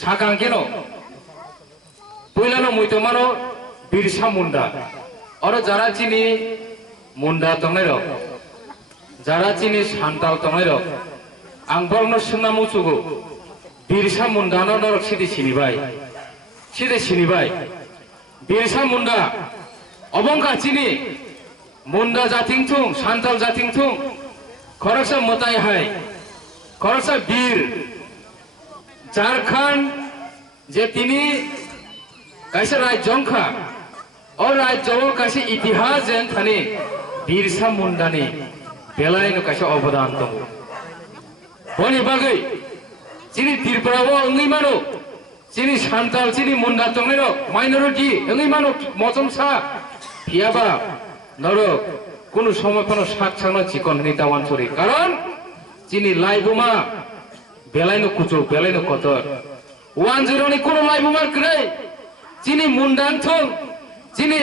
sakang keno puilano muito mano Birsa Munda oro jara chini Munda tongnai rok jara chini Santal tongnai rok ang borno sungna musugo Birsa Munda no norok sidi sinibai Birsa Munda obongka chini Munda jatingtung Santal jatingtung koroksa motai hai koroksa bir Jharkhand je tini kaisa rajongkha or rajyo kaisa itihas jen thani Birsa Munda ni belai no kaisa obodan tongo boni bagai chini Tripura o ngi mano chini Santal chini Munda tongnero minority ngi mano mojomsa phiaba noro কোনো সময় কোনো সাকছানো চিকন নিতাওয়ান চুরি কারণ চিনি লাইবুমা বেলাইনো কুচো বেলাইনো কতর 10 নি কোনো লাইবুমার করে চিনি মুন্ডাং থং চিনি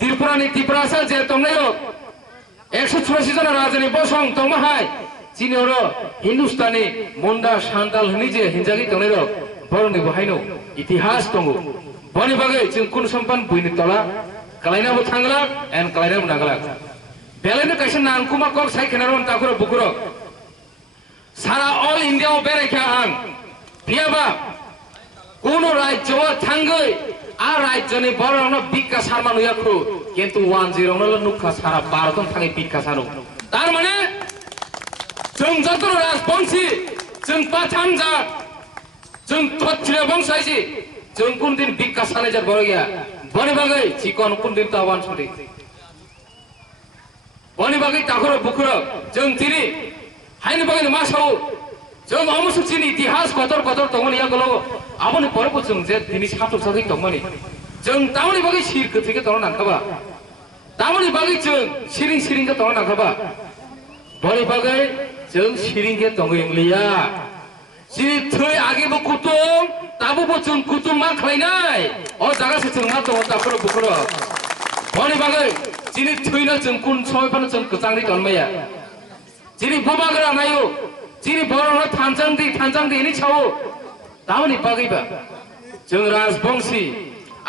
ত্রিপুরানি ত্রিপুরাসা যে তংনায়ো 186 জন রাজনী বসং তংমাহাই চিনি ওর হিন্দুস্তানি মুন্ডা সান্তাল হনি যে হিনজাগি তংনায়ো বরনি বহাইনো ইতিহাস তংগো বনি বাগে जों কোন সম্পান বুইনি তলা কালাইনাবো থাংলা N কালাইনাবো Nagla Belai kaisa nangkuma kok sai kenaron takuro bukuro sara all India o bere kya ang piaba kono rajyo thangai a rajyo ni boro no bikka sarma nuya kru kintu 10 no nukha sara baraton thangai bikka saro tar mane जों jotoro rajbongshi जों pathanja जों tochre bongsaisi जों kundin bikka sanai jar boro gya boni bagai chikon kundin tawan chori বনি বাগै Takhar বুকুর जों তিনি হাইনি বাগै মাসাও जों আমসু চিনি ইতিহাস কতর কতর তমনি ইয়াগলো আবনি পরব जों যে তিনি সাতর সাগै তমনি जों তামনি বাগै সির কথিকে তর নাখাবা তামনি বাগै जों সিরিং সিরিংকে তর নাখাবা বনি বাগै जों সিরিংকে তঙ্গিংলিয়া সিরি থৈ আগেবো কুতুম তাবুবো जों কুতুম मा খাইনাই ও জাগাসে जों मा দङ তাখর বুকুর বনি বাগै Jini thuina जों kun সময় পানো जों কচাংরি তন্মায়া jini bomagra nayo jini borno thanjang di ini chawo tamani bagaiba जों rajbongshi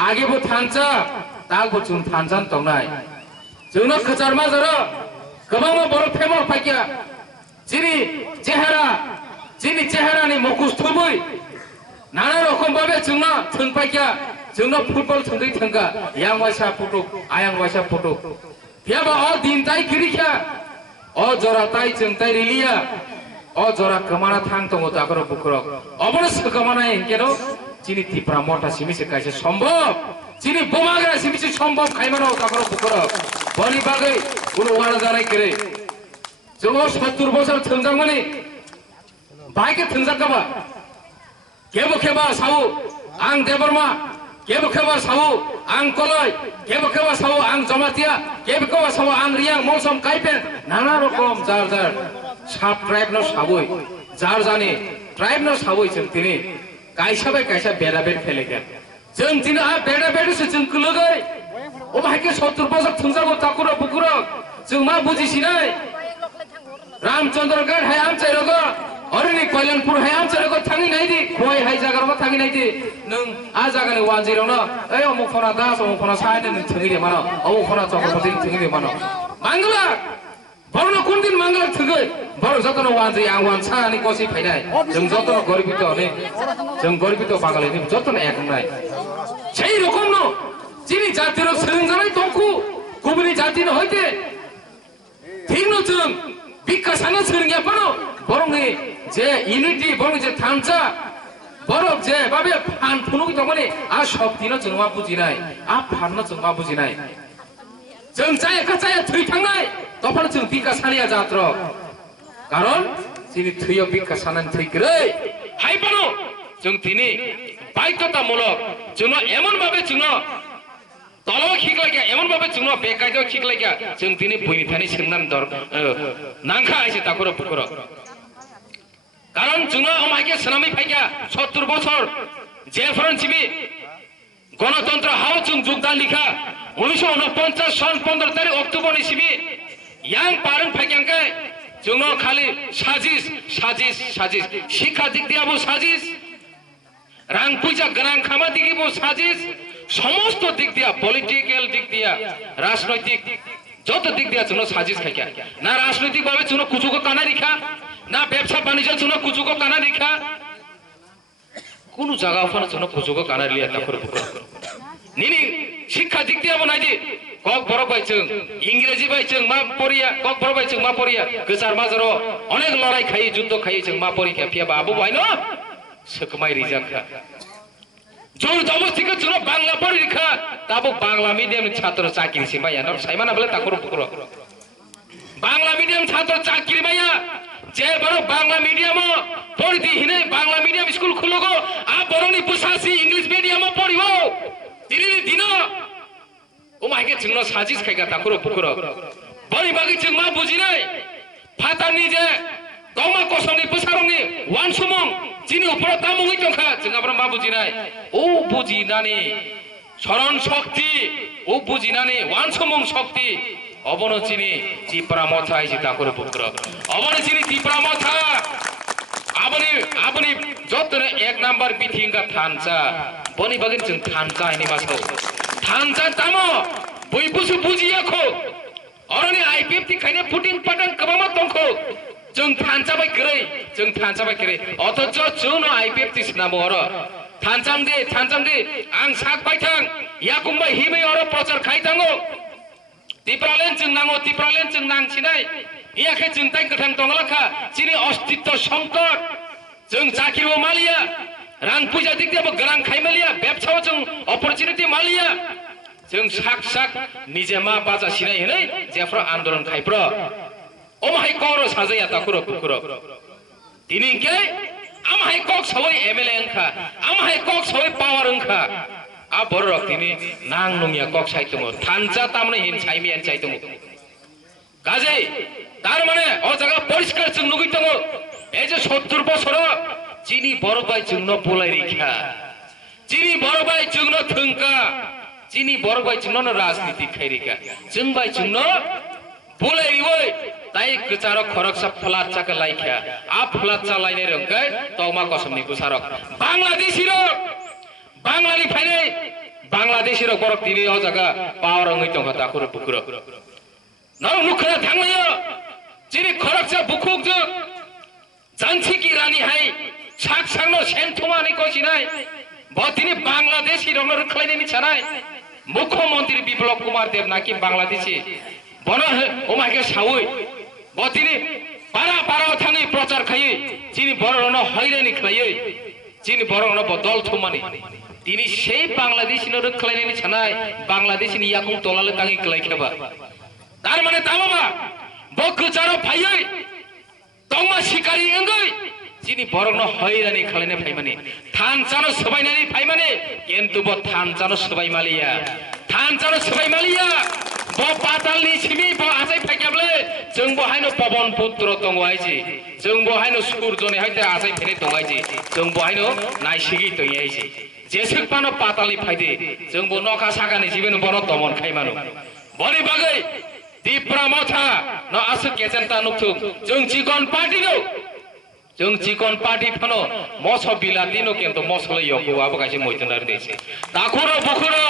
agebo thancha tagbo जों thanjan tongnai जोंनो kacharma jara gobangma boro phemo paikya jini chehara ni mokus thubui nana rokom babe जोंना thungpaikya जोंनो football थंदै थंगा yang waisa putuk ayang waisa putuk piaba o dintai kirikya o jora tai जों tai rilia o jora kamana thang tongo takoro bukrok obros kamana enkero chini tipra mota simise kaise সম্ভব chini bomagra simise সম্ভব খাইমানো takoro bukrok boni bagai kono wara janai kere जोंनो 70 বছর থংজাংমানি বাইকে থংজাকাবা কেবা সাউ আং দেবরমা কেবকেবা সাউ আং কলয় কেবকেবা সাউ আং জমাতিয়া কেবকেবা সাউ আং রিয়াং মৌসুম কাইপেন নানা রকম যার সাব ট্রাইব ন সাবই যার জানি ট্রাইব ন সাবই जों তিনি কাইসা বেড়াবের ফেলেকে जों তিনি আ বেড়াবেড়িসে जों কলগৈ ও ভাইকে 70 বছর থংজাগো তাকুরো বুকুরো जों मा বুঝিছিনাই রামচন্দ্রগড় হাই আম চাইরগো অরনি কল্যাণপুর হাই আম চাইরগো থাঙি নাইদি খয় হাই জাগারগো থাঙি নাইদি নং আ জাগানি 10 ন এই অমুকনা দাস অমুকনা সাইনে থঙিরে মানো অমুকনা চক্রবর্তী থঙিরে মানো মাঙ্গলা বড় কোনদিন মাঙ্গলা থগৈ বড় যতন 10 আং 1 সানি কসি ফাইনাই जों যতন গরিবিত নে जों গরিবিত বাঙালিনি যতন এক নাই সেই রকম ন যিনি জাতির সরঞ্জামাই তংকু গুবনি জাতির হইতে ঠিক ন जों বিকাশানো সরঞ্জা পানো বরংনি যে ইউনিটি বরং যে থানচা বরক যে বাবে ফান ফুনুকি তমনি আ শক্তিনো जों मा বুজিনাই আ ফাননো जों मा বুজিনাই जों চায় থৈ থাংনাই তখন जों বিকাশানিয়া যাত্র কারণ যিনি থৈয় বিকাশানান থৈগ্रै হাইপানো जों তিনি বাধ্যতামূলক जों এমন ভাবে जों তল খিকলাইয়া এমন ভাবে जों বেকায়দা খিকলাইয়া जों তিনি বইনিথানি সোंनान দর নাংখা আইছে তাকरो পুকুর কারণ जों আমাকে সানামি ফাইয়া 70 বছর জেল ফরনচিবি গণতন্ত্র হাও जों যোগদান লিখা 1949 সন 15 তারিখ অক্টোবর ইসিবি ইয়াং পারন ফাইয়াংকে जों खाली साजिश शिक्षा दिख दिया वो साजिश রাং পয়সা গ্রাং খামা দিকে সাজিস সমস্ত দিক দিয়া পলিটিক্যাল দিক দিয়া রাজনৈতিক যত দিক দিয়া চুনো সাজিস খাইকা না রাজনৈতিক ভাবে চুনো কুচুকো কানা রেখা না ব্যবসা বাণিজ্য চুনো কুচুকো কানা রেখা কোন জায়গা ওখানে চুনো কুচুকো কানা লিয়া তারপরে নিনি শিক্ষা দিক দিয়া বনাই দি কক বড় পাইছং ইংরেজি পাইছং মা পড়িয়া কক বড় পাইছং মা পড়িয়া গোসার মাজারো অনেক লড়াই খাই যুদ্ধ খাই जों মা পরীক্ষা ফিয়া বাবু ভাই ন সকমাই রিজাখা জোর জবরদস্তিকে চুনো বাংলা পরীক্ষা তাবো বাংলা মিডিয়াম ছাত্র চাকরি সে মাইয়া না সাইমানা বলে তাকর পুকুর বাংলা মিডিয়াম ছাত্র চাকরি মাইয়া যে বড় বাংলা মিডিয়াম পড়িতি হিনে বাংলা মিডিয়াম স্কুল খুলগো আ বরনি বুসাসি ইংলিশ মিডিয়াম পড়িব দিনে দিন ও মাইকে চুনো সাজিস খাইগা তাকর পুকুর বড়ি বাকি চুং মা বুঝি নাই ফাতানি যে তমা কসনি বুসারংনি ওয়ান সুমং যিনি উপর তামুই টংখা जों আমরা মা বুঝি নাই ও বুঝি নানি স্মরণ শক্তি ও বুঝি নানি ওয়ান সুমং শক্তি অবন চিনি চিপরা মথা আইছি তাকর পুকুর অবন চিনি চিপরা মথা আপনি আপনি যতনে এক নাম্বার বিথিঙ্গা থানচা বনি বাগিন जों থানচা আইনি মাসো থানচা তামো বই বুঝু বুঝিয়াখো অরনি আইপিএফটি খাইনে ফুটিং পাটাং কবাमा दंखो जों थानचाबाय गरै अथच जों आइपिएफटी नाम अर थानचांदे आं साक बायथां याकुंबाय हिमै अर प्रचार खायथांगो तिप्रालेन जों नांगो तिप्रालेन जों नांसिनाय इयाखे जों ताइ गोथां दंलाखा जिनि अस्तित्व संकट जों जाकिरबो मालिया रां फैसा दिगदेबो गोनां खायमालिया बेबसाव जों अपरचुनिटी मालिया जों साक निजे मा बाजा सिनाय हनै जेफ्र आन्दोलन खायफ्र ओमहाय करो साजाया ताकुरो पुकुरो दिनिके आमहाय कक सबै एमएलए अंखा आमहाय कक सबै पावर अंखा आ बरक दिनि नां नंगिया कक साइतमो थानचा तामने हिन साइमियान साइतमो गाजे तार माने ओ जागा परिष्कार जों नुगैतमो ए जे 70 बछर जिनि बड़ बाय जोंनो बोलाय रेखा जिनि बड़ बाय जोंनो थंका जिनि बड़ बाय जोंनो राजनीति खायरेखा जों बाय जोंनो बोलाय रिवै ताई गचारो खरकसा फलाचा के लाइख्या आ फलाचा लाइने रंगै तौमा कसमनि गुसारक बांग्लादेशी रो बांग्लानि फाइने बांग्लादेशी रो गरक दिनि अ जागा पावर रंगै तंगा ताकुर बुकुर नर मुखरा थांयो जिनि खरकसा बुखुक जो जानछि कि रानी हाय साक सांनो सेन्थुमानि कसिनाय बतिनि बांग्लादेशी रंग रखलाइनि छनाय मुख्यमंत्री बिप्लव कुमार देव नाकि बांग्लादेशी बन ओमाके सावै बतिनि पारा पारा थाङै प्रचार खायै जिनि बरन हैरानि खायै जिनि बरन बदल थुमानि दिनि सेई बांग्लादेशिनो रखलाइनि छनाय बांग्लादेशिनि याकुं तलाले ताङै गलायखेबा तार माने तामाबा बगजारो फायै तंमा शिकारी अंगै जिनि बरन हैरानि खालायने फायमानि थानचानो सबायनानि फायमानि किन्तु ब थानचानो सबायमालिया थानचानो सबायमालिया ब पातालनि सिमि ब आजाय फायखाबले जों बहायनो पवन पुत्र दंगायजि जों बहायनो सूर्यनि हायते आजाय फेने दंगायजि जों बहायनो नायसिगि दंगायजि जेसेबानो पातालनि फायदे जों ब नखा सागानि जिबेन बन दमन खायमानो बनि बागै दिप्रा मथा न आसु केसेन्ता नुक्थुक जों चिकन पार्टी फनो मस बिलातिनो केन्तो मसले यको आबो गाइसे मोइतनार देसे ताखुरो बुखुरो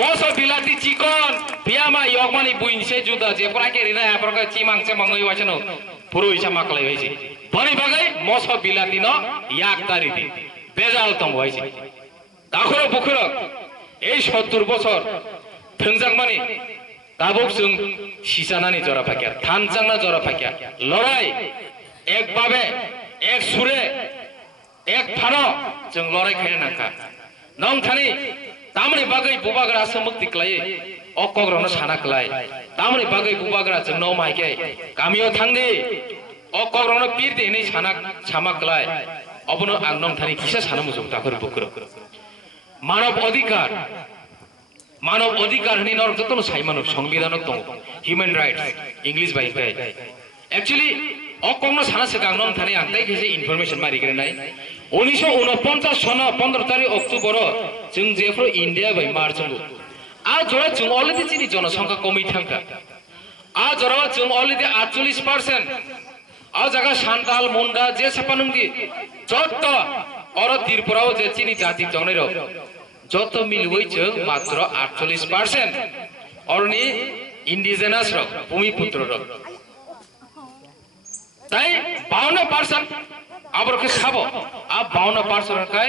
मस बिलाति चिकन बियामा यगमानि बुइनसे जुदा जे प्राके रिना आप्रका चिमांग चेमांग वाछनो पुरो इसा माकलाय होइसे बनि बागै मस बिलाति न याक तारिति बेजाल तंग होइसे ताखुरो बुखुरो ए 70 बछर थंजांमानि ताबुक जों सिसानानि जरा फाकिया थानचांना जरा फाकिया लड़ाई एक बाबे एक सुरे एक फानो जों लड़ाई खायनो नांखा नं थानि तामनि बागै बुबाग्रा समुक्ति क्लाय अकग्रनो साना क्लाय तामनि बागै बुबाग्रा जों न माइके गामियाव थांदि अकग्रनो पीर देनै साना सामा क्लाय अबनो आं नं थानि किसा साना मुजुक ताखुर बुकुर मानव अधिकार हनी नर जतनो साइमानो संविधान दं ह्यूमन राइट्स इंग्लिश बाय एक्चुअली अकंनो साना सिगां नं थानि आं ताइ केसे इनफरमेशन मारिग्रेनाय 1949 सन 15 तारिख अक्टोबर जों जेफ्रो इंडिया बाय मार्चंगो आ जरा जों अलरेडी जिनि जनसंख्या कमी थांखा आ जरा जों अलरेडी 48% आ जगह सान्ताल मुंडा जे सपानुंगि जत्त और त्रिपुराव जे चीनी जाति दंनाय रक जत मिलुयै जों मात्र 48% और नि इंडिजिनास रक भूमिपुत्र रक ताई 52% आबरके साबो आ 52% काय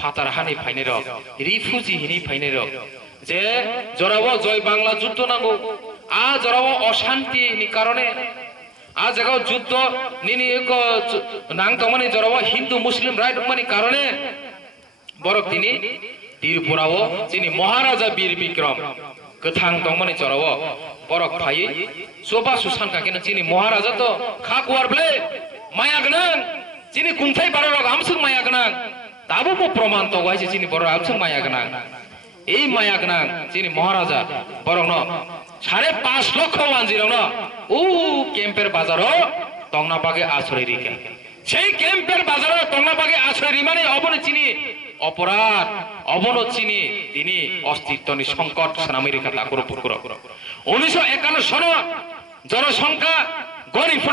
फातार हानि फाइने रक रिफ्यूजी हिनि फाइने रक जे जरावो जय बांग्ला युद्ध नांगौ आ जरावो अशांति नि कारणे आ जगाव युद्ध निनि एक नांगतमानि जरावो हिंदू मुस्लिम राइट मानि कारणे बरक दिनि त्रिपुराव जोंनि महाराजा वीर विक्रम गोथां दंमानि जरावो बरक फायै सोबा सुसानकाकेनो जोंनि महाराजा तो खाकुवारब्ले माया गोनां जोंनि खुंथाय बारक आमसों माया गोनां दाबो प्रमाण दंगायसो जोंनि बर' आमसों माया गोनां এই মায়া গোনাं जोंनि महाराजा बरकनो 5.5 लक्ष मानसिरनो ও ক্যাম্পের বাজারও তংনা পাগে আশ্রয় রিকা সেই ক্যাম্পের বাজারও তংনা পাগে আশ্রয় রিমানে অবনে চিনি অপরাধ অবন চিনি তিনি অস্তিত্বনি সংকট আমেরিকা তাকুর পুকুর 1951 সন জনসংখ্যা গরিফ্র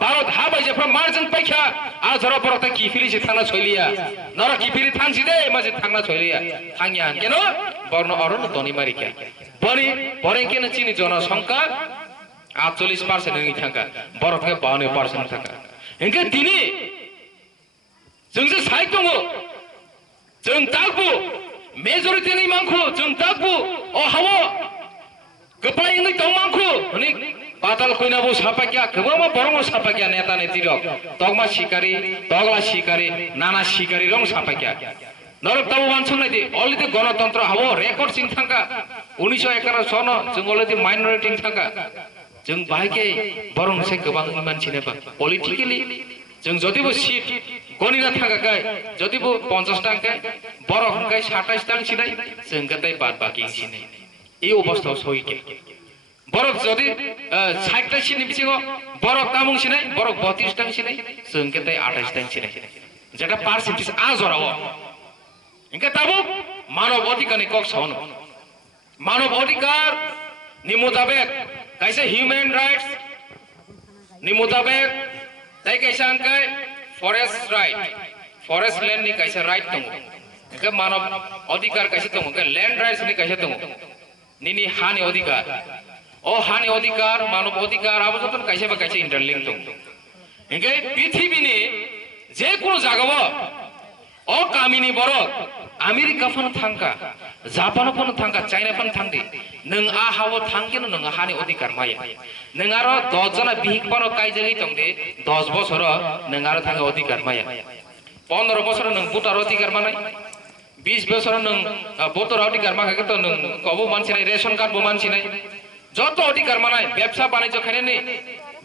भारत हाबाय जेफ्रा मार्जन पाइखा आ जरा बरता किफिलिसे थांना सयलिया नरा किफिलि थांसि दे माजे थांना सयलिया थांगिया केन बर्न अरन दनि मारिका बनि बरेकेन चिनि जनसंख्या 48% नि थांगा बरतके 52% थांगा इनके दिनि जोंजे साइड दङ जों ताकबु मेजरिटिनि मांखु जों ताकबु अ हावो गप्लायनि दंमांखु नि पाताल कइनाबो सापाकिया गोबां बरंग सापाकिया नेता नेति रक तगमा शिकारी तगला शिकारी नाना शिकारी रंग सापाकिया नरकताबो मानसंनाय दि अलरेडी गणतंत्र हावो रेकर्ड सिं थांगा 1911 सन जों अलरेडी माइनरिटी थांगा जों बाहायके बरंग से गोबां मानसिनेबा पलिटिकली जों जदिबो सीट गनिना थांगाखाय जदिबो 50 टांखाय बरक हंखाय 27 टां सिनाय जों गताय बाद बाकी सिनाय এই অবস্থা সইকে বরক যদি 60 টা সিনি বিছিও বরক কামুং সিনাই বরক 32 টাং সিনাই जोंकेते 28 টাং সিনাই যেটা পার্সেন্টেজ আজরাও ইনকা তাবো মানব অধিকারনি কক সাউন মানব অধিকার नि मुताबिक कैसे ह्यूमन राइट्स नि मुताबिक ताई कैसे अंके फॉरेस्ट राइट फॉरेस्ट लैंड नि कैसे राइट दङ इनका मानव अधिकार कैसे दङ के लैंड राइट्स नि कैसे दङ निनी हानि अधिकार ओ हानि अधिकार मानव अधिकार आबो जतन कैसे बा कैसे इंटरलिंक दं इनके पृथ्वीनि जे कोनो जागाव ओ कामिनि बरक आमेरिका फन थांका जापान फन थांका चाइना फन थांदि नों आ हावो थांकेन नों हानि अधिकार माया नों आरो 10 जना बिहिक पनो काइजगै दंदे 10 बছर नों आरो थांगा अधिकार माया 15 বছর नों भोटार अधिकार मानाय 20 বছর नों भोटार अधिकार माखाके तो नों कबो मानसिनाय रेशन कार्ड बो मानसिनाय যত अधिकार मानाय ব্যবসা বাণিজ্য খানেনি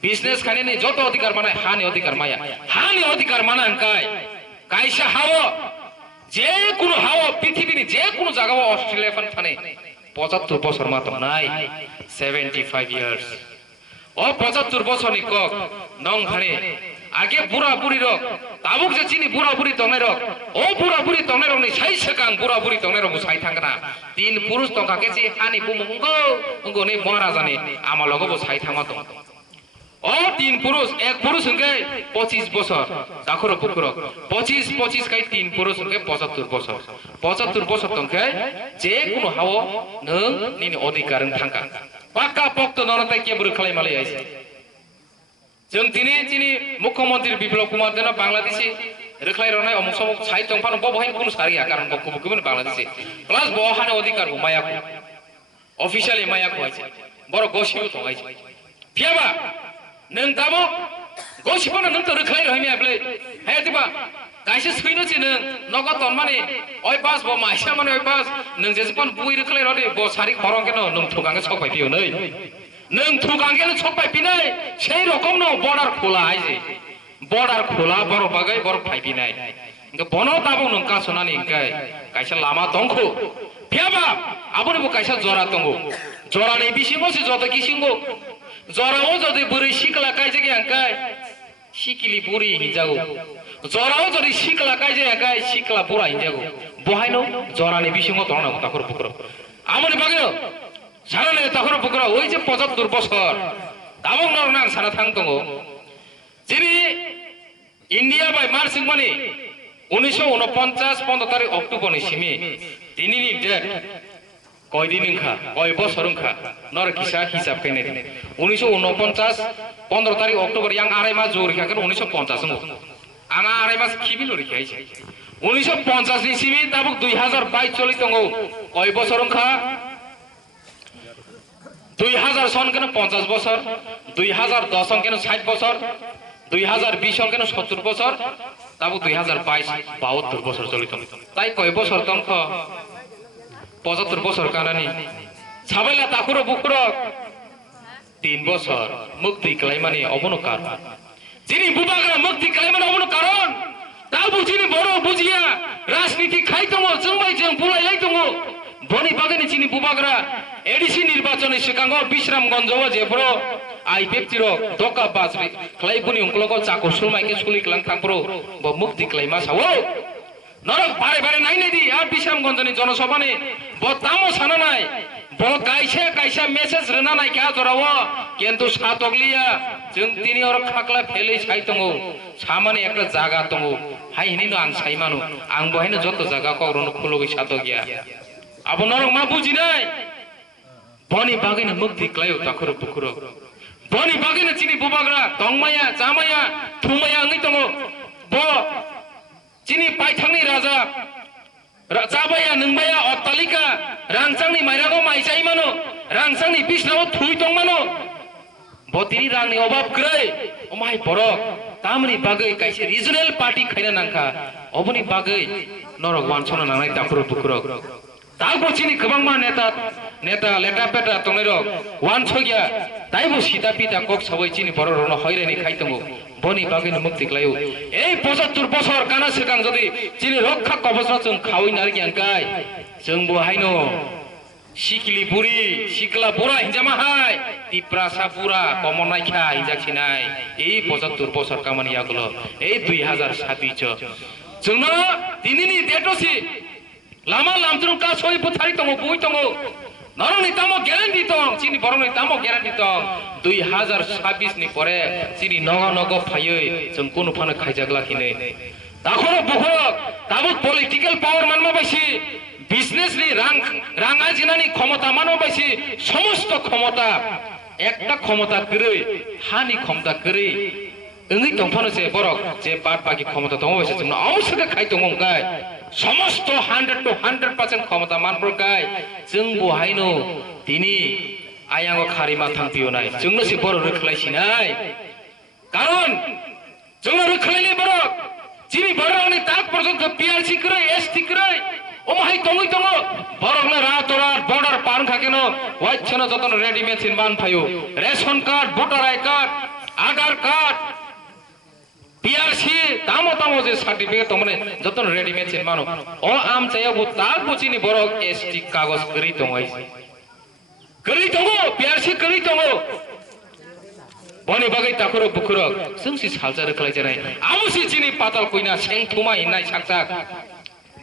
बिजनेस खानेनि যত अधिकार मानाय हानि अधिकार माया हानि अधिकार मानांकाय कायसा हावो जे कोनो हावो पृथ्वीनि जे कोनो जागाव अस्ट्रेलिया फन थाने 75 বছর मात्र नाय 75 ইয়ার্স ओ 75 বছরनि कक नং खाने आगे बुरा बुरी रक ताबुक जे चिनि बुरा बुरी तंनाय रक ओ बुरा बुरी तंनाय रक नि साइ सकां बुरा बुरी तंनाय रक साइ थांगना तीन पुरुष तंकाके जे हानि बुमुंगो अंगो नि महाराजानि आमालगो साइ थांमा दं ओ तीन पुरुष एक पुरुष हंगे 25 বছর दाखरो पुकुर 25 काई तीन पुरुष हंगे 75 বছর 75 বছর तंके जे कोनो हावो नों निनि अधिकार थांगा पाक्का पक्त नरताय के बुर खालाय मालाय आइसे जों दिनै चिनि मुख्यमंत्री बिप्लव कुमार देना बांग्लादेशी रखलाय रनाय अमुक समक साइ तंफान बहाय कोनो सारिया कारण बकुबकुबन बांग्लादेशी प्लस बहाने अधिकार माया ऑफिशियली माया आइसे बर गसिबो थगाइसे फियाबा नों दाबो गसिबोनो नों तो रखलाय रहैनाय ब्ले हे दिबा काइसे सैनो छि नों नगद तनमाने ओइ पास ब माइसा माने ओइ पास नों जेसेबां बुइ रखलाय रदे ब सारि खरं केनो नों थगांगे सकबाय पियो नै नों थगांगे सकबाय पिनाय সেই রকম ন বর্ডার খোলা আইছে বর্ডার খোলা বড় বাগাই বড় ফাইবিনাय ইনকে বনো দাবো নং কাসনানি ইনকে কাইसा লাमा दंखो फियाबा आबोनिबो काइसा जरा दंगो जरानि बिसिमोसो जत किसिंगो जराओ जदि बुरै सिकला काइजे अंकाय सिकिलि बुरि हिजागो जराओ जदि सिकला काइजे अंकाय सिकला बुरा हिजागो बहायनो जरानि बिसिमो दंना ताखर पुकुर आमोनि बागेनो साराले ताखर पुकुर ओइ जे 75 বছর दाबो नां सारा थां दंगो जेरि इंडिया बाय मार्सिं माने 1949 15 तारिख अक्टोबर सिमी दिनैनि डेट कयदिन ओंखा कय बছर ओंखा नर किसा हिसाब फैनाय 1949 15 तारिख अक्टोबर आं आराय मास जरिखागोन 1950 आं आराय मास खिबि लरिखायसै 1950 नि सिमी दाबो 2022 चलि दङ कय बছर ओंखा 2000 सन केन 50 বছর 2010 सन केन 60 বছর 2020 सन केन 70 বছর তাবো 2022 72 বছর চলিত তাই কয় বছর তংখ 75 বছর কানানি সাবাইলা তাকুরো বুকুরো 3 বছর মুক্তি ক্লাইমানি অবনো কারণ যিনি বুবাগরা মুক্তি ক্লাইমানি অবনো কারণ তাবো যিনি বড় বুঝিয়া রাজনীতি খাইতমো जोंबाय जों बुलायलाय दङ বনি বাগানে যিনি বুবাগরা এডিসি নির্বাচনে সিকাঙ্গ বিশ্রামগঞ্জও যেফোর আই ব্যক্তির দকা বাজরি ক্লাইবুনি উংকলক চাকো সুলমাইকে সুলিকলাং থাংপ্রো ব মুক্তি ক্লাইমা সাও নরক বারে বারে নাইনাইদি আর বিশ্রামগঞ্জনি জনসভানে ব তামো সানা নাই ব কাইসা কাইসা মেসেজ রেনা নাই কা জরাও কিন্তু সাতগলিয়া जों তিনি আর খাকলা ফেলে সাইতङ সামানে একটা জায়গা দङ হাই হিনিনো আं সাইমানো आं বহাইনো যত জায়গা করনো খুলগি সাত গিয়া আবো নরক মা বুঝি নাই বনি বাগানে মুক্তি ক্লাইও তাখরো পুকুরো বনি বাগানে চিনি বুবাগরা দংমায়া জামায়া থুমায়া আङै दङ ब চিনি পাইথাंनि राजा जाबाया नोंबाया अट्टालिका रांचांनि माइरागो माइजाइमानो रांचांनि बिसनाव थुइ दंमानो बतिनि रांनि अभाब ग्रै अमाय बरक तामनि बागै काइसे रिजनेल पार्टी खायना नांखा अबनि बागै नरक वानसना नांनाय दाखुरो बुकुरो तागो चिनि गोबांमा नेता लेटा पेटा तंनायरक वानसगिया ताइबो सीता पिता कक सबै चिनि बररनो हैरानि खाइतंगो बनि बागैनो मुक्ति क्लायो এই 75 বছর কানা सिगां যদি চিনি রক্ষা কবচ जों खावै नारगियांकाय जों बहायनो सिकिलि बुरि सिकला बुरा हिंजामाहाय तिप्रासा बुरा कमनायखा हिंजाखिनाय এই 75 বছর কামানিयागुलो এই 2026 जोंनो दिनैनि डेटसि लामा लामजों का सय फोथारि दङ बुइ दङ नरनि तामो ग्यारान्टी दं चिनि बरनि तामो ग्यारान्टी दं 2026 नि परे चिनि नग नग फायै जों कोनो फानो खायजाग्लाखिनै दाखरो बुहक ताबो पलिटिकल पावर मानमा बायसि बिजनेस नि रां आजिनानि क्षमता मानमा बायसि समस्त क्षमता একটা ক্ষমতা গरै हानि क्षमता गरै ओङै दंफानो जे बरक जे बाद बाकी क्षमता दङ बायसि जों आवश्यक खाय दङ गाय समस्त 100 to 100% क्षमता मानब्रगाय जों बहायनो दिनि आयांगो खारिमा थांपियोनाय जोंनो से बर रोखलायसिनाय कारण जोंनो रोखलायले बरक जिनि बरनि ताक पर्यन्त पिआरसी करै एसटी करै ओमाहाय दङै दङ बरकले रातरा बॉर्डर पार खाकेनो वाइछनो जतन रेडीमेड सिन मान फायो ration card voter I card Aadhaar card PRC तामो तामो जे सर्टिफिकेट तमने जतन रेडीमेड सिन मानो ओ आम चायाबो ताक बुचिनि बरक एसटी कागज गरि दङै गरि दङ पिआरसी गरि दङ बनि बागै ताखरो बुखरो जोंसि सालजा रोखलाय जानाय आमुसि चिनि पाताल कइना सेंथुमा हिनाय साकसाक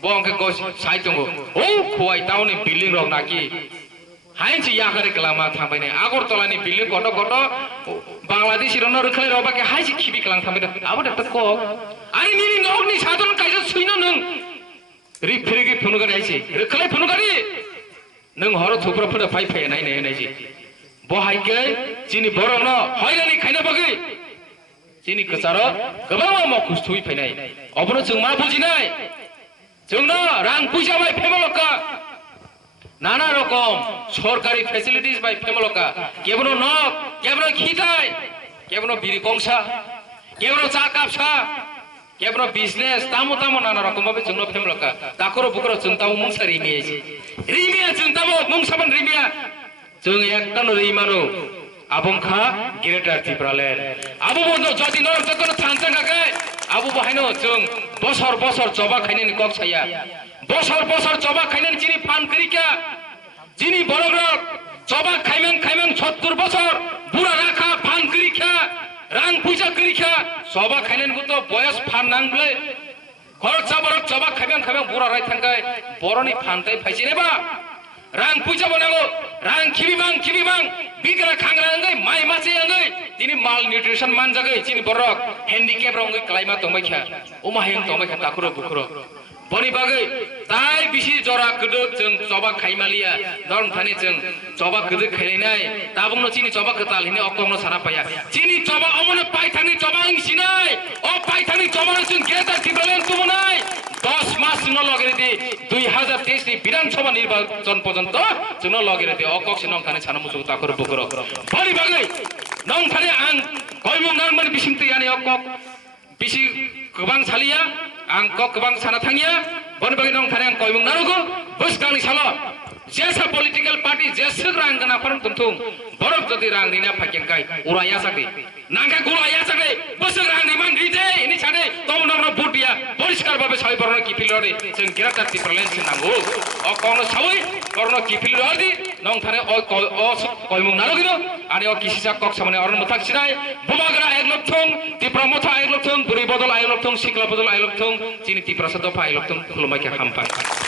बंके गस साइ दङ ओ खवाय टाउननि बिल्डिं रक नाकि हाइनसि याखरे कलामा थांबायने आगरतलानि बिल्डिं गट गट बांलादेशि रन रोखलाय रबाके हाइसि खिबि कलां थांबाय आबो दत क आरि निनि नगनि साधन कायजा सुइनो नों रिफिरिगि फुनुगारि हाइसि रोखलाय फुनुगारि नों हर थुफ्रा फुदा फाइ फाइ नाय नायसि बहायके चिनि बरनो हैरानि खायना बागै चिनि कचारो गोबां मखुस थुइ फैनाय अबनो जों मा बुजिनाय जोंनो रां पैसा बाय फेमलका नाना रकम सरकारी फैसिलिटीज बाय फेमलका केबनो नक केबनो खिथाय केबनो बिरि गंसा केबनो चा कापसा केबनो बिजनेस तामो तामो नाना रकम बाय जोंनो फेमलका ताखरो बुखरो जों तामो मुंसा रिमिया जों तामो मुंसाबन रिमिया जों एकटानो रिमानो आबंखा ग्रेटार तिप्राले आबो बनो जति नर जतन थांचा गाके आबो बहायनो जों बसर बसर जबा खायनानि कक साया बसर बसर जबा खायनानि जिनि फान करिका जिनि बरग्रक जबा खायमें 70 बसर बुरा राखा फान करिका रां पैसा करिका जबा खायनानि गत बयस फान नांगले खरचा बरक जबा खायमें बुरा राय थांगाय बरनि फानथाय फाइसिनेबा रां पैसा बनागो rang kibibang bigra khangra ngai mai mache ngai tini mal nutrition man jagai chini borok handicap rongai klaima tongbai kha oma heng tongbai kha takuro bukuro boni bagai tai bisi jora keduk jeng coba khaimalia dorm thani jeng coba keduk khainai tabungno chini coba ketal hini okongno sarapaya chini coba omone paithani coba ing sinai o paithani coba jeng geta tibalen tumunai 10 মাস ন লগেরে দি 2023 নি বিধানসভা নির্বাচন পর্যন্ত জন্য লগেরে দি অকক নং থানে ছানা মুসু তাকর বকর বনি বাগৈ নং থানে আং কয়মুং নারমানি बिसिंति यानि अकक बिसि गोबां सालिया आं कक गोबां साना थांगिया बनि बागै नं थाने आं कयमुं नारगो बसगांनि साल जेसा पलिटिकल पार्टी जेसक रां गना फरम तुंथुं बरफ जदि रां रिना फाकेंकाय उराया साके नांगा गुलाया साके बसक रां निमान रिजे इनि साने तम नम्र बुटिया परिष्कार भाबे सबै बरन किफिलरे जों गिराटार टिप्रलेन्स नांगौ अ कौन सबै बरन किफिलरदि नं थाने अ कयमुं नारगिनो आनि अ किसिसा कक सामने अरन मथाक सिनाय बुमागरा एक लक्षं टिप्रा मथा एक लक्षं बुरि बदल एक लक्षं सिकला बदल एक लक्षं चिनि टिप्रा सदफा एक लक्षं खुलुमाय के हामपाय